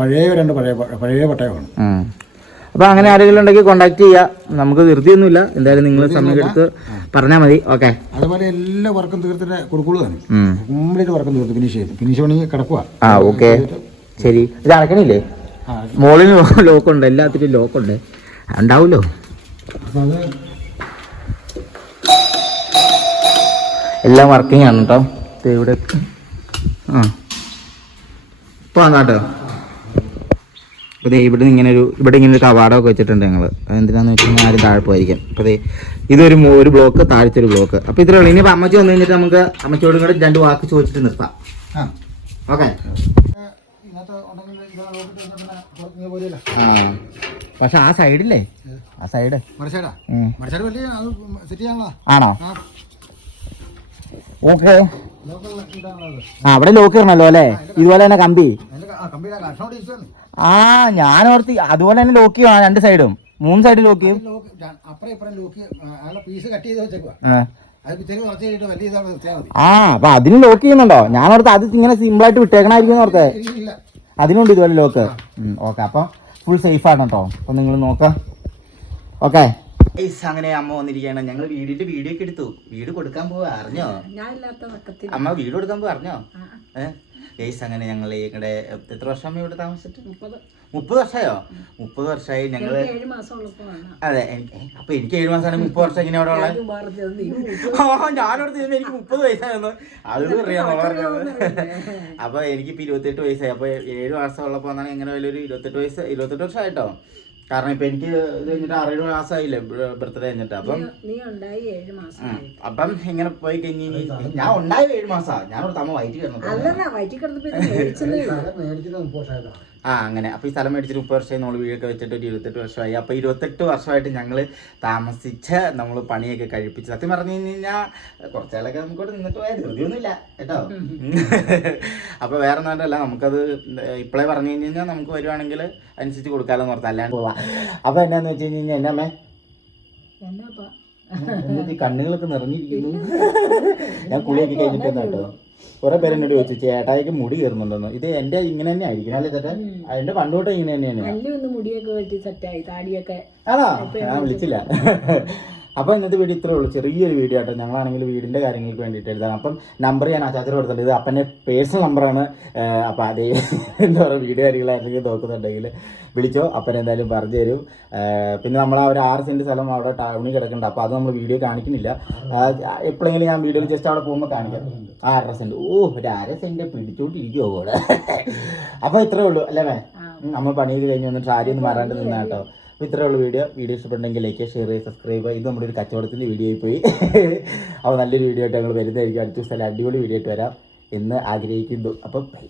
പഴയ രണ്ട് പഴയ പഴയ പട്ടയമാണ്. അപ്പൊ അങ്ങനെ ആരെങ്കിലും ഉണ്ടെങ്കിൽ കോൺടാക്ട് ചെയ്യാം. നമുക്ക് ധൃതിയൊന്നുമില്ല. എന്തായാലും നിങ്ങൾ സമയം എടുത്ത് പറഞ്ഞാൽ മതി. ഓക്കെ അതുപോലെ എല്ലാ വർക്കും തീർത്തിട്ട് കൊടുക്കുള്ളൂ തന്നെ. കംപ്ലീറ്റ് വർക്കും തീർത്ത് ഫിനിഷ് ചെയ്തു. ഫിനിഷ് പണി കിടക്കുക ആ ഓക്കെ ശരി. ഇത് അടക്കണില്ലേ മോളിൽ ലോക്കുണ്ട് എല്ലാത്തിലും ലോക്കുണ്ട്. ഉണ്ടാവുമല്ലോ എല്ലാം വർക്കിംഗ് ആണ് കേട്ടോ ഇവിടെ ആ. ഇപ്പോൾ വന്നാട്ടോ അപ്പോൾ ദേ ഇവിടെ ഇങ്ങനെ ഒരു ഇവിടെ ഇങ്ങനെ ഒരു കവാടമൊക്കെ വെച്ചിട്ടുണ്ട് ഞങ്ങൾ എന്തിനാന്ന് വെച്ചാൽ ആരും താഴെ പോയിരിക്കും. അപ്പോൾ ദേ ഇതൊരു ഒരു ബ്ലോക്ക് താഴത്തെ ഒരു ബ്ലോക്ക് അപ്പോൾ ഇത്രേ ഉള്ളൂ. ഇനിയിപ്പോൾ അമ്മച്ചി വന്നു കഴിഞ്ഞിട്ട് നമുക്ക് അമ്മച്ചിയോടും കൂടെ രണ്ട് വാക്ക് ചോദിച്ചിട്ട് നിർത്താം. ആ. ഓക്കെ. പക്ഷെ ആ സൈഡില്ലേ ആ സൈഡ് ആണോ? ഓക്കെ. ആ അവിടെ ലോക്ക് ഇടണല്ലോ അല്ലേ? ഇതുപോലെ തന്നെ കമ്പി. ആ ഞാൻ ഓർത്തി അതുപോലെ തന്നെ ലോക്ക് ചെയ്യും രണ്ട് സൈഡും മൂന്ന് സൈഡ് ലോക്ക് ചെയ്യും. ആ. അപ്പൊ അതിന് ലോക്ക് ചെയ്യുന്നുണ്ടോ? ഞാൻ ഓർത്ത് അത് ഇങ്ങനെ സിമ്പിൾ ആയിട്ട് വിട്ടേക്കണായിരിക്കും ഓർത്തെ. അതിനുണ്ട് ഇതുപോലെ ലോക്ക് ഓക്കെ അപ്പൊ ഫുൾ സേഫ് ആണ് കേട്ടോ അപ്പൊ നിങ്ങൾ നോക്കാം. ഓക്കെ അങ്ങനെ അമ്മ വന്നിരിക്കുകയാണ്. ഞങ്ങൾ വീടിന്റെ വീഡിയോ ഒക്കെ എടുത്തു. വീട് കൊടുക്കാൻ പോവാ അറിഞ്ഞോ? ഞാൻ ഇല്ലാത്ത വക്കത്തിൽ അമ്മ വീട് കൊടുക്കാൻ പോവാ അറിഞ്ഞോ? ഏഹ് ഗൈസ് അങ്ങനെ ഞങ്ങൾ ഇവിടെ എത്ര വർഷം ഇവിടെ താമസിച്ചിട്ട്? മുപ്പത്. മുപ്പത് വർഷമായോ മുപ്പത് വർഷമായി ഞങ്ങൾ അതെ അപ്പൊ എനിക്ക് ഏഴ് മാസമാണ് മുപ്പത് വർഷം ഇങ്ങനെ അവിടെ ഉള്ളത്? ഞാനവിടെ എനിക്ക് മുപ്പത് വയസ്സായിരുന്നു ആളുകൾ അറിയാം അപ്പൊ എനിക്കിപ്പോ ഇരുപത്തെട്ട് വയസ്സായി. അപ്പൊ ഏഴ് മാസം ഉള്ളപ്പോ എന്നാണ് എങ്ങനെ വലിയൊരു ഇരുപത്തെട്ട് വയസ്സ് ഇരുപത്തെട്ട് വർഷമായിട്ടോ കാരണം ഇപ്പൊ എനിക്ക് ഇത് കഴിഞ്ഞിട്ട് ആറേഴ് മാസമായില്ലേ ബർത്ത്ഡേ കഴിഞ്ഞിട്ട് അപ്പം നീ ഉണ്ടായി ഏഴ് മാസം അപ്പം ഇങ്ങനെ പോയി കഴിഞ്ഞ് ഞാൻ ഉണ്ടായ ഏഴ് മാസാ. ഒരു തമ്മ വയറ്റി കിടന്നു ആ അങ്ങനെ. അപ്പോൾ ഈ സ്ഥലം മേടിച്ചിട്ട് മുപ്പത് വർഷമായി നമ്മൾ വീടൊക്കെ വെച്ചിട്ട് ഒരു ഇരുപത്തെട്ട് വർഷമായി. അപ്പോൾ ഇരുപത്തെട്ട് വർഷമായിട്ട് ഞങ്ങൾ താമസിച്ച് നമ്മൾ പണിയൊക്കെ കഴിപ്പിച്ച്. സത്യം പറഞ്ഞു കഴിഞ്ഞ് കഴിഞ്ഞാൽ കുറച്ചാളൊക്കെ നമുക്ക് ഇവിടെ നിന്നിട്ട് പോയാൽ ധൃതിയൊന്നുമില്ല കേട്ടോ? അപ്പോൾ വേറെ ഒന്നുമല്ല നമുക്കത് ഇപ്പോഴേ പറഞ്ഞു കഴിഞ്ഞ് കഴിഞ്ഞാൽ നമുക്ക് വരുവാണെങ്കിൽ അനുസരിച്ച് കൊടുക്കാമല്ലോ എന്ന് ഓർത്ത്. അല്ലാണ്ട് പോവാം. അപ്പോൾ എന്നാന്ന് വെച്ച് കഴിഞ്ഞ് കഴിഞ്ഞാൽ എന്നാ ഈ കണ്ണുകളൊക്കെ നിറഞ്ഞിരിക്കുന്നു. ഞാൻ കുളിയൊക്കെ കഴിഞ്ഞിട്ട് കേട്ടോ. കുറെ പേര് എന്നോട് ചോദിച്ചു ചേട്ടായിക്ക് മുടി കയറുന്നുണ്ടെന്ന്. ഇത് എന്റെ ഇങ്ങനെ തന്നെ ആയിരിക്കും അല്ലേ ചേട്ടാ? എന്റെ പണ്ടുതൊട്ട് ഇങ്ങനെ തന്നെയാണ്. അതാ മുടിയൊക്കെ വെട്ടി സെറ്റായി താടിയൊക്കെ ആണോ ഞാൻ വിളിച്ചില്ല. അപ്പോൾ ഇന്നത്തെ വീഡിയോ ഇത്രേ ഉള്ളൂ. ചെറിയൊരു വീഡിയോ ആട്ടോ. ഞങ്ങളാണെങ്കിൽ വീടിന്റെ കാര്യങ്ങൾക്ക് വേണ്ടിയിട്ട് എഴുതാം അപ്പം നമ്പർ ഞാൻ അച്ചാച്ചർ കൊടുത്തിട്ടുണ്ട്. ഇത് അപ്പന്റെ പേഴ്സണൽ നമ്പറാണ് അപ്പോൾ അതേ എന്താ പറയുക വീഡിയോ കാര്യങ്ങളായിരുന്നെങ്കിൽ നോക്കുന്നുണ്ടെങ്കിൽ വിളിച്ചോ. അപ്പൻ എന്തായാലും പറഞ്ഞു തരും. പിന്നെ നമ്മൾ ആ ഒരു ആറ് സെന്റ് സ്ഥലം അവിടെ ടൗണിൽ കിടക്കുന്നുണ്ട്. അപ്പോൾ അത് നമ്മൾ വീഡിയോ കാണിക്കുന്നില്ല. എപ്പോഴെങ്കിലും ഞാൻ വീഡിയോ ജസ്റ്റ് അവിടെ പോകുമ്പോൾ കാണിക്കാം. ആ അര സെന്റ് ഓ ഒരു അര സെന്റ് പിടിച്ചോണ്ടിരിക്കുമോ അവിടെ? അപ്പോൾ ഇത്രേ ഉള്ളൂ. അല്ലേ നമ്മൾ നമ്മൾ ചെയ്ത് കഴിഞ്ഞ് വന്നിട്ട് ആരെയൊന്നും ഒന്നും മാറാണ്ട് നിന്നാ കേട്ടോ അപ്പോൾ ഇത്രയുള്ള വീഡിയോ വീഡിയോ ഇഷ്ടപ്പെട്ടെങ്കിൽ ലൈക്ക് ഷെയർ ചെയ്യുക സബ്സ്ക്രൈബ് ചെയ്യുക ഇത് നമ്മുടെ ഒരു കച്ചവടത്തിന്റെ ആയി പോയി. അപ്പോൾ നല്ലൊരു വീഡിയോ ആയിട്ട് ഞങ്ങൾ വരുന്നതായിരിക്കും. അടുത്ത ദിവസം അടിപൊളി വീഡിയോ ആയിട്ട് വരാം എന്ന് ആഗ്രഹിക്കുന്നു. അപ്പം ബൈ